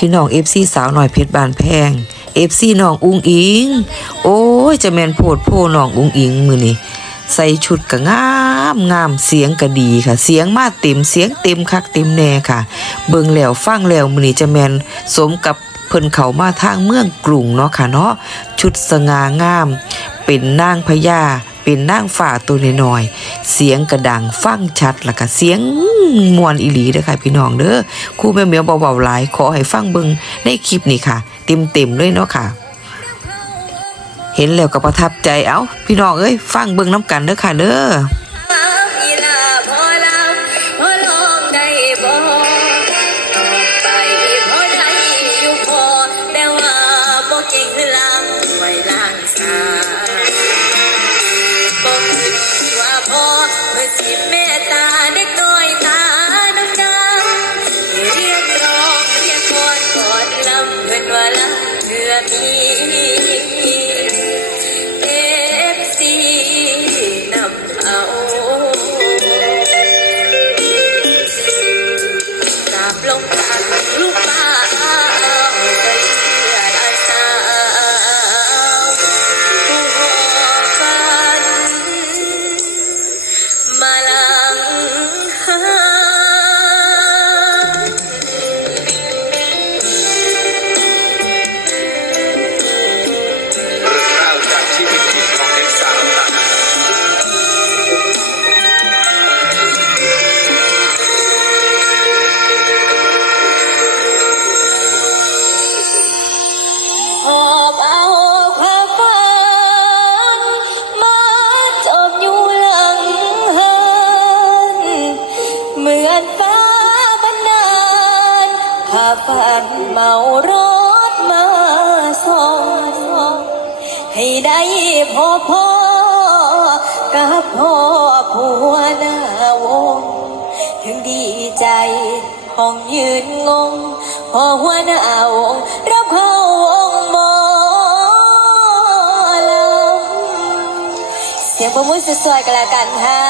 พี่น้อง FC สาวหน่อยเพชรบานแพง FC น้องอุ้งอิง โอ้ยจะแมนโพดโพน้องอุ้งอิงมือนี่ใส่ชุดก็งามงามเสียงก็ดีค่ะ เสียงมาเต็มเสียงเต็มคักเต็มแน่ค่ะ เบิ่งแล้วฟังแล้วมือนี่จะแมนสมกับเพิ่นเขามาทางเมืองกรุงเนาะค่ะเนาะชุดสง่างาม เป็นนางพญา เป็นนางฝ่าตัวน้อยๆเสียงกระดังฟังชัดแล้วก็เสียงมวนอีหลีเด้อค่ะพี่น้องเด้อครูแม่เหมียวเบาๆหลายขอให้ฟังเบิ่งในคลิปนี้ค่ะ เต็มๆเลยเนาะค่ะ เห็นแล้วก็ประทับใจเอ้าพี่น้องเอ้ยฟังเบิ่งน้ำกันเด้อค่ะเด้อ จิตเมตตาเด็กน้อยตาน้ำดำเรียกร้องเรียกกอดกอดลำเพิ่นว่าลำเพื่อมี ให้ได้พอพ่อกับพ่อผัวหน้าวง ถึงดีใจห้องยืนงงพอหัวหน้าวงรับเข้าวงหมอลำเสียงประมือสวยๆกันละกันค่ะ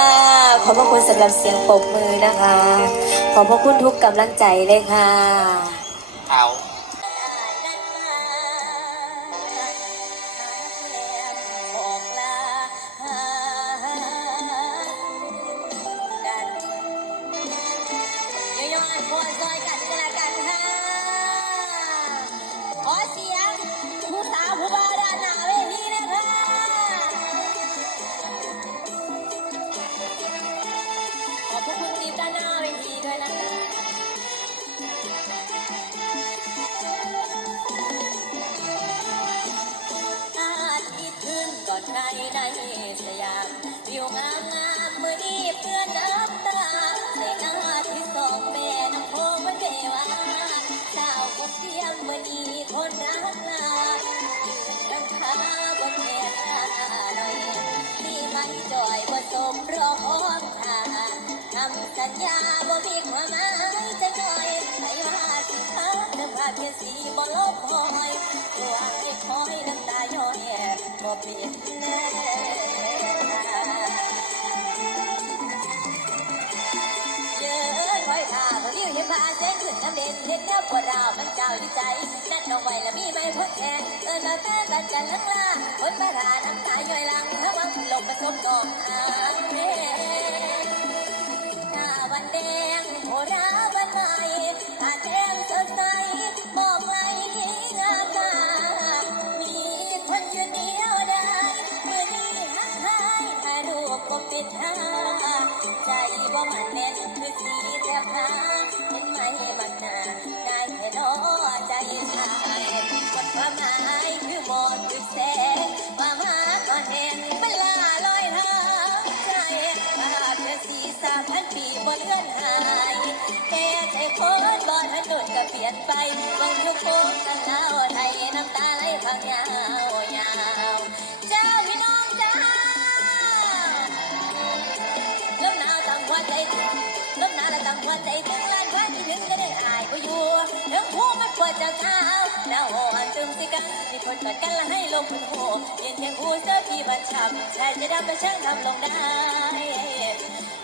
ขอบพระคุณสำหรับเสียงปรบมือนะคะ ขอบพระคุณทุกกำลังใจเลยค่ะเอา ที่มันจอยผสมร้องทางคำสัญญาบ่มีความหมายจะหน่อยไม่ว่าสิขาดเดิมภาพเพียสีบ่ลบหอยตัวให้คอยน้ำตาย้อยบ่เปลี่ยนแน่คอยท่าบ่ลิ้วเห็นพาเส้นขึ้นน้ำเด่นเห็นแนวปวดราวมันเจ้าดีใจนัดน้องไว้แล้วมีไม่ทดแทนเอิ้นมาแฟนกันกันลังลาคนมาด่าน้ำตาย่อยลังถ้าวัง สมกองหางเพลงหน้าวันแดงโหราวันใหม่ตาแดงสดใสบอกไงดีงามตามีคนอยู่เดียวได้เมื่อนี้หักหายถ่ายรูปก็เปิดหาใจบ่มันแน่นคือสีแทบหาเห็นไหมมันนาได้แค่นอใจหายคนความาย สีสามพันปีบ่เลื่อนหายแต่ใจคนบ่ทันโดนก็เปลี่ยนไปบางยุคโคตั้งเท้าไทยน้ำตาไหลพังยาวยาวเจ้าพี่น้องจ้าลมหนาวตั้งหัวใจถึงลมหนาวและตั้งหัวใจถึงลานฟ้าที่ถึงก็ได้อายก็อยู่ทั้งหัวมันปวดจากเท้าหน้าหัวตึงสิกันมีคนตัดกันละให้ลมมันหัวเห็นเพียงหูเสื้อพี่บัดช้ำชายจะดำและช่างทำลงได้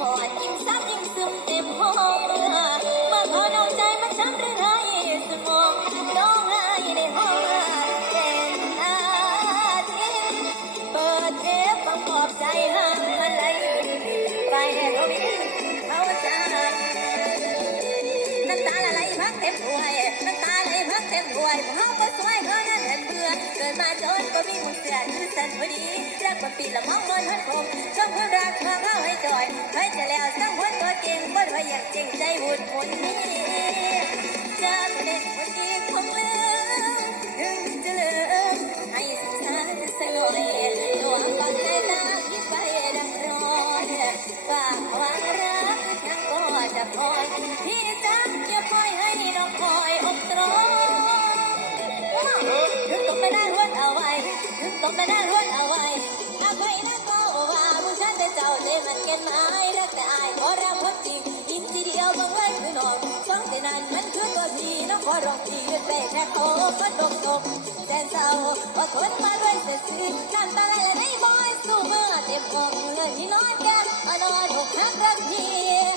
เสียก่อนยิ่งซับยิ่งซึมเต็มห้องเมื่อเมื่อน้องใจมันช้ำหรือไรสมองร้องไห้ในห้องเป็นอาทิตย์เปิดเทปประกอบใจห้ามมันไหลไปให้เขาวิ่งเขาใจน้ำตาละไหลพักเต็มถ้วยน้ำตาไหลพักเต็มถ้วยพวกเขาก็สวยเขานั้นเห็นเบื่อเกิดมาจนก็มีมุกเสือคือสันพอดีรักกว่าปีละมองมนทันคงชอบคนรักพาเข้าให้ ยใครจะแล้วสังหัวตัวจริงบ่ว่าอย่างจริงใจหุ่นหุ่นนี้จะเป็นคนดีของเลืมถึงจะลืมให้สุดท้ายสักหน่อยตัวก่อนใจตาคิดไปดังร้อนฝากความรักทั้งก็จะคอยพี่จ๊ะอย่าปล่อยให้น้องคอยอกตรองถึงต้องไปนั่งรถเอาไว้ถึงต้องไปนั่งรถเอาไว้ ตัวพี่น้องขอร้องพี่ยืดไปแค่โตก็ตกตกแต่เศร้าอดทนมาด้วยเสียซื้อน้ำตาไหลและไม่บอยสู้เมื่อเต็มห้องเลยที่นอนกันอนอนหกหักรักพี่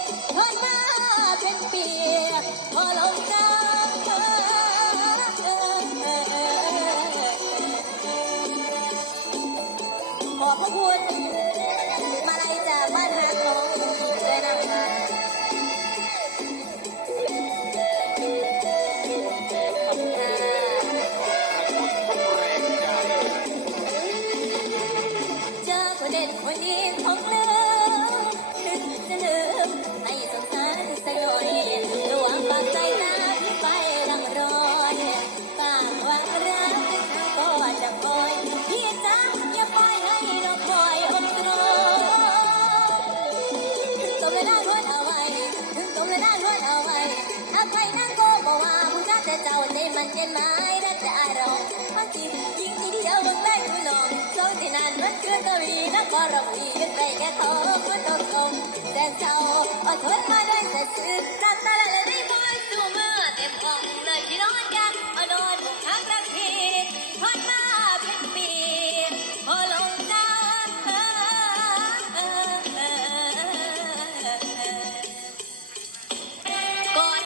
ผู้ชายแต่เจ้าใจมันเย็นไม้รักแต่อารมณ์เอาจริงยิงทีเดียวเบิ่งแรกคุณน้องสองที่นั้นมันคือตัววีนักบอลวียึดไปแค่เขาคนตรงตรงแต่เจ้าอดทนมาด้วยแต่ซื้อน้ำตาละละได้บ